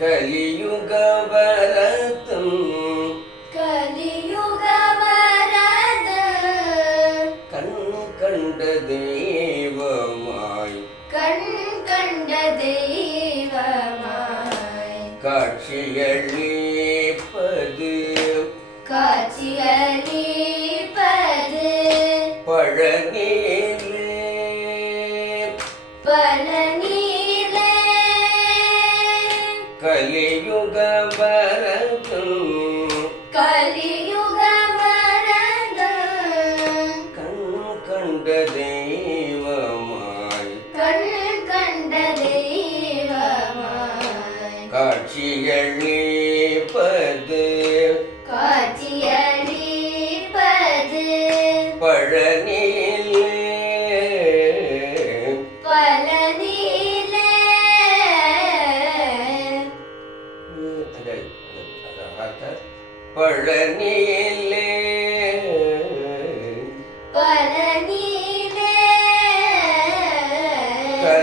கலியுகவரதம். கலியுகவரத கண்ணு கண்ட தெய்வமாய். கண் கண்ட தெய்வமாய். காட்சியளிப்பது காட்சியளி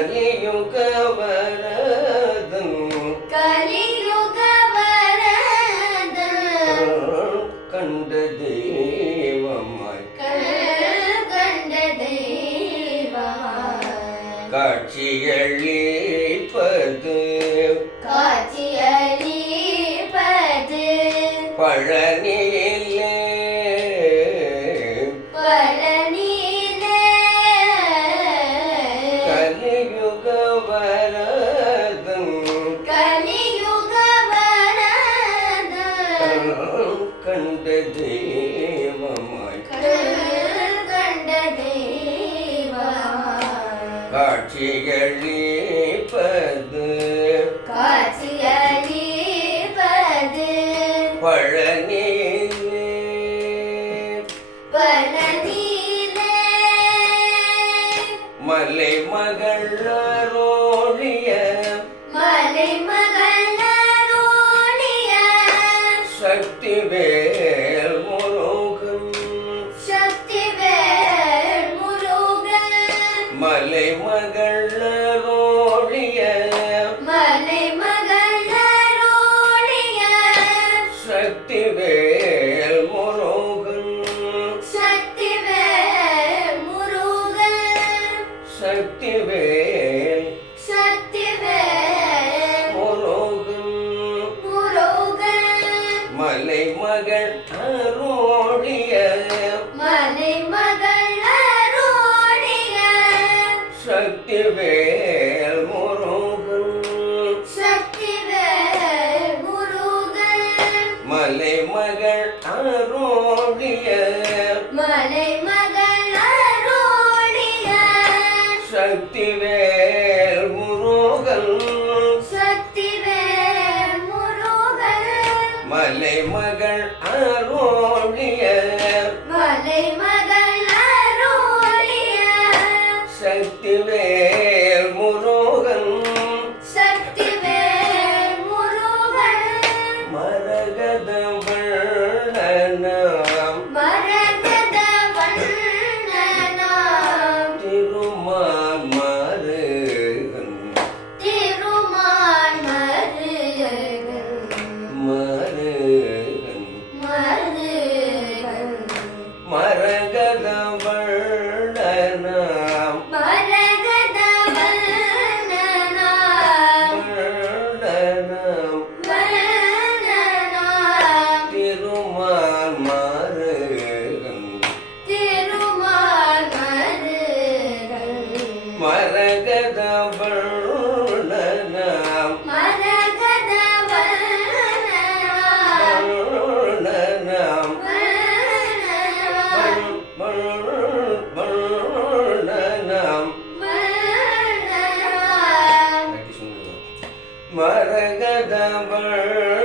கலியுக வரதன் கலியுக வரதன் கண்ட தெய்வமாய். கண்ட தெய்வமாய். காட்சியளிப்பது காட்சியளிப்பது பழனி కలియుగ వరదం కలియుగ వరదం కండ దేవమాய் కండ దేవమాய் காட்சியளி கருள் Yeah.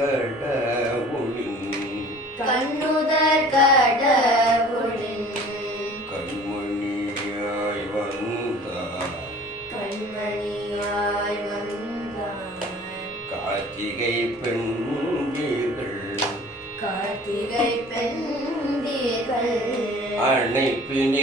கட ஒளின். கண்ணுதர் கட ஒளின். கண்மணியாய் வந்தார். கண்மணியாய் வந்தார். கார்த்திகை பெண்கள் கார்த்திகை பெண்கள் அணைப்பினி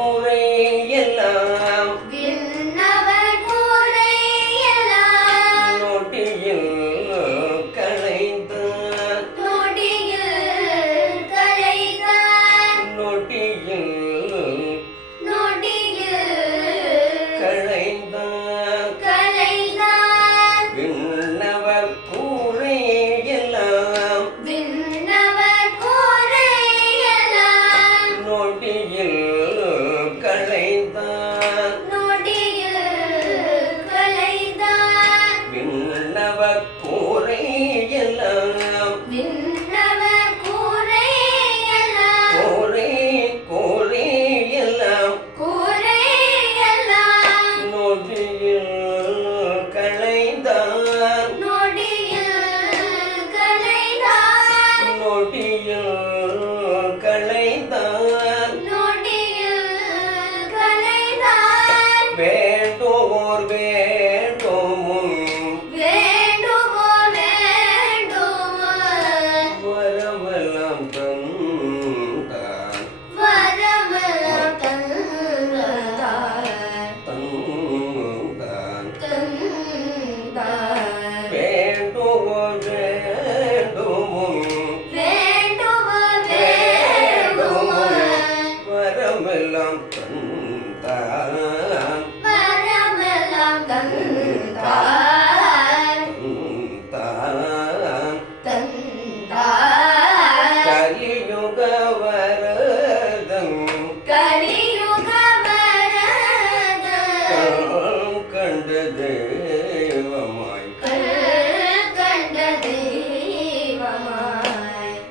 glory.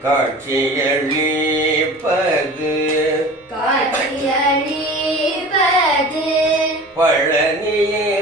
காட்சியளிப்பது. காட்சியளிப்பது. பழனியே